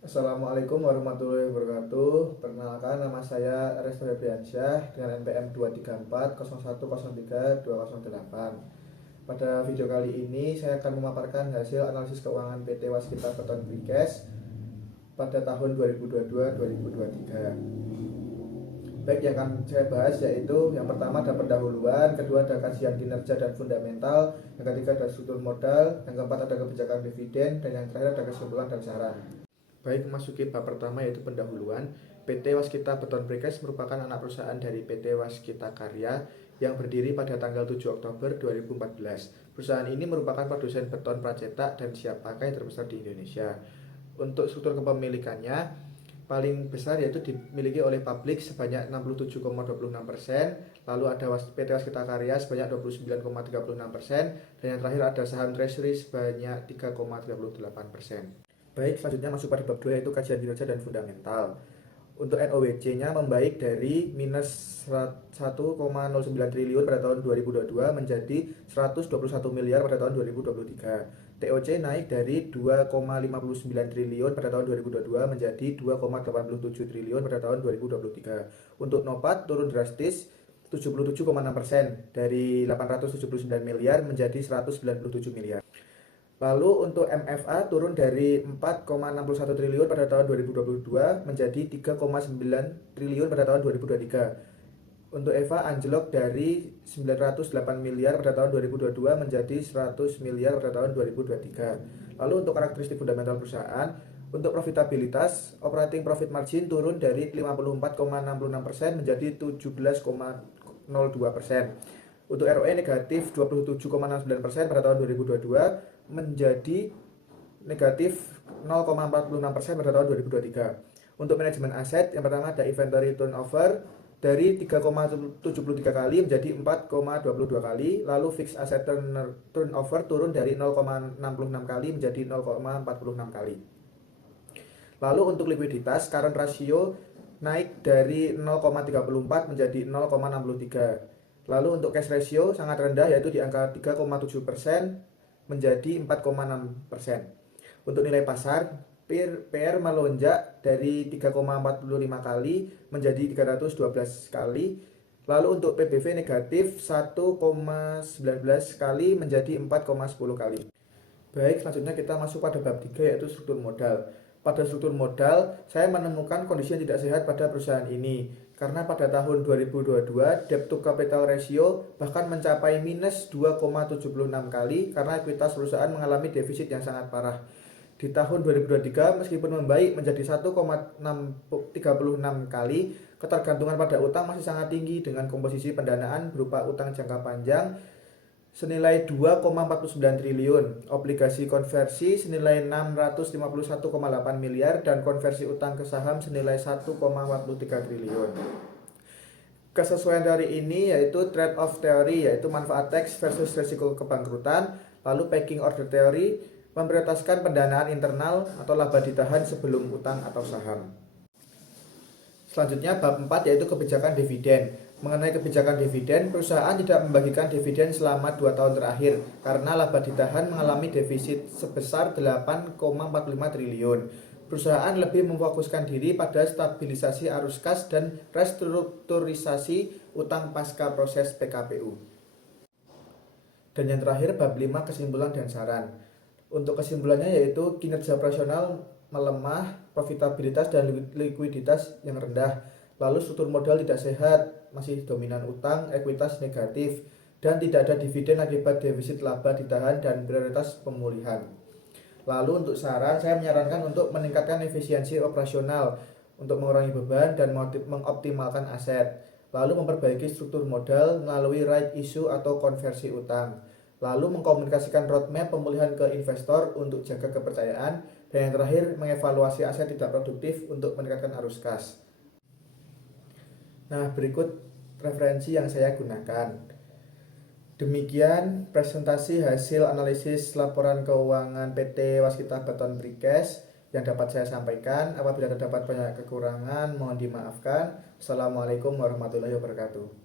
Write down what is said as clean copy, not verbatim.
Assalamualaikum warahmatullahi wabarakatuh. Perkenalkan, nama saya Resto Febriansyah dengan NPM 23401032008. Pada video kali ini saya akan memaparkan hasil analisis keuangan PT Waskita Beton Precast pada tahun 2022-2023. Baik, yang akan saya bahas yaitu yang pertama ada pendahuluan, kedua ada kajian kinerja dan fundamental, yang ketiga ada struktur modal, yang keempat ada kebijakan dividen, dan yang terakhir ada kesimpulan dan saran. Baik, memasuki bab pertama yaitu pendahuluan. PT Waskita Beton Precast merupakan anak perusahaan dari PT Waskita Karya yang berdiri pada tanggal 7 Oktober 2014. Perusahaan ini merupakan produsen beton pracetak dan siap pakai terbesar di Indonesia. Untuk struktur kepemilikannya, paling besar yaitu dimiliki oleh publik sebanyak 67,26%, lalu ada PT Waskita Karya sebanyak 29,36%, dan yang terakhir ada saham treasury sebanyak 3,38%. Baik, selanjutnya masuk pada bab 2 yaitu kajian kinerja dan fundamental. Untuk NOWC-nya membaik dari minus 1,09 triliun pada tahun 2022 menjadi 121 miliar pada tahun 2023. TOC naik dari 2,59 triliun pada tahun 2022 menjadi 2,87 triliun pada tahun 2023. Untuk NOPAT turun drastis 77,6% dari 879 miliar menjadi 197 miliar. Lalu untuk MFA turun dari 4,61 triliun pada tahun 2022 menjadi 3,9 triliun pada tahun 2023. Untuk EVA anjlok dari 908 miliar pada tahun 2022 menjadi 100 miliar pada tahun 2023. Lalu untuk karakteristik fundamental perusahaan, untuk profitabilitas, operating profit margin turun dari 54,66% menjadi 17,02%. Untuk ROE negatif 27,69% pada tahun 2022 menjadi negatif 0,46% pada tahun 2023. Untuk manajemen aset, yang pertama ada inventory turnover dari 3,73 kali menjadi 4,22 kali, lalu fixed asset turnover turun dari 0,66 kali menjadi 0,46 kali. Lalu untuk likuiditas, current ratio naik dari 0,34 menjadi 0,63. Lalu untuk cash ratio sangat rendah yaitu di angka 3,7% menjadi 4,6%. Untuk nilai pasar, PR melonjak dari 3,45 kali menjadi 312 kali. Lalu untuk PBV negatif 1,19 kali menjadi 4,10 kali. Baik, selanjutnya kita masuk pada bab 3 yaitu struktur modal. Pada struktur modal, saya menemukan kondisi yang tidak sehat pada perusahaan ini. Karena pada tahun 2022, debt to capital ratio bahkan mencapai minus 2,76 kali karena ekuitas perusahaan mengalami defisit yang sangat parah. Di tahun 2023, meskipun membaik menjadi 1,36 kali, ketergantungan pada utang masih sangat tinggi dengan komposisi pendanaan berupa utang jangka panjang senilai 2,49 triliun, obligasi konversi senilai 651,8 miliar, dan konversi utang ke saham senilai 1,43 triliun. Kesesuaian teori ini yaitu trade-off teori, yaitu manfaat teks versus risiko kebangkrutan. Lalu packing order teori memprioritaskan pendanaan internal atau laba ditahan sebelum utang atau saham. Selanjutnya bab 4 yaitu kebijakan dividen. Mengenai kebijakan dividen, perusahaan tidak membagikan dividen selama 2 tahun terakhir karena laba ditahan mengalami defisit sebesar 8,45 triliun. Perusahaan lebih memfokuskan diri pada stabilisasi arus kas dan restrukturisasi utang pasca proses PKPU. Dan yang terakhir bab 5 kesimpulan dan saran. Untuk kesimpulannya yaitu kinerja operasional melemah, profitabilitas dan likuiditas yang rendah, lalu struktur modal tidak sehat, masih dominan utang, ekuitas negatif, dan tidak ada dividen akibat defisit laba ditahan dan prioritas pemulihan. Lalu untuk saran, saya menyarankan untuk meningkatkan efisiensi operasional untuk mengurangi beban dan mengoptimalkan aset. Lalu memperbaiki struktur modal melalui right issue atau konversi utang. Lalu mengkomunikasikan roadmap pemulihan ke investor untuk jaga kepercayaan. Dan yang terakhir, mengevaluasi aset tidak produktif untuk meningkatkan arus kas. Nah, berikut referensi yang saya gunakan. Demikian presentasi hasil analisis laporan keuangan PT Waskita Beton Precast yang dapat saya sampaikan. Apabila terdapat banyak kekurangan, mohon dimaafkan. Assalamualaikum warahmatullahi wabarakatuh.